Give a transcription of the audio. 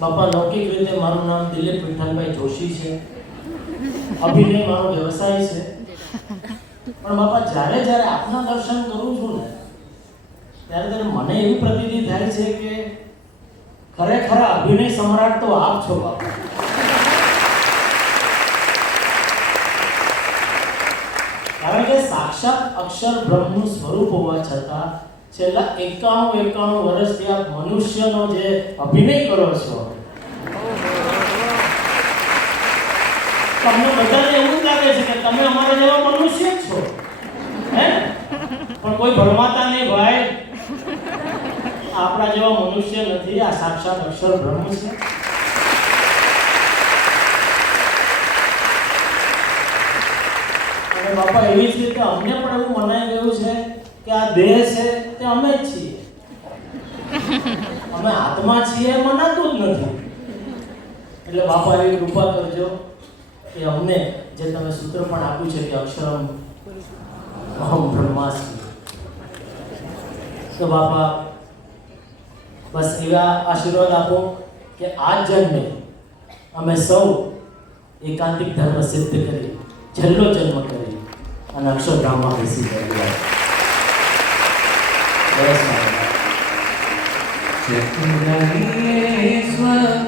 બાપા લૌકિક રીતે મારું નામ દિલીપ વિઠ્ઠલભાઈ જોશી છે અભિનય મારો વ્યવસાય છે પણ બાપા જ્યારે જ્યારે આપના દર્શન કરું છું ને ત્યારે ત્યારે મને એવી પ્રતીતિ થાય છે કે ખરેખર અભિનય સમ્રાટ તો આપ છો બાપા કારણ કે સાક્ષાત અક્ષર બ્રહ્મનું સ્વરૂપ હોવા છતાં છેલ્લા એકાણું એકાણું વર્ષથી આપ મનુષ્યનો જે અભિનય કરો છો તમને બધાને એવું લાગે છે કે તમે અમારા જેવા મનુષ્ય જ છો હે પણ કોઈ ભરમાતા નહીં ભાઈ આપણા જેવા મનુષ્ય નથી આ સાક્ષાત અક્ષર બ્રહ્મ છે અને બાપા એવી જ રીતે અમને પણ એવું મનાઈ ગયું છે કે આ દેહ છે અમે જ છીએ અમે આત્મા છીએ મનાતું જ નથી એટલે બાપા એવી કૃપા કરજો કે અમને જે તમે સૂત્ર પણ આપ્યું છે કે અક્ષરમ અહમ બ્રહ્માસ્મી તો બાપા બસ એવા આશીર્વાદ આપો કે આ જન્મે અમે સૌ એકાંતિક ધર્મ સિદ્ધ કરી છેલ્લો જન્મ કરી અને અક્ષરધામમાં બેસી ગયા Sitting at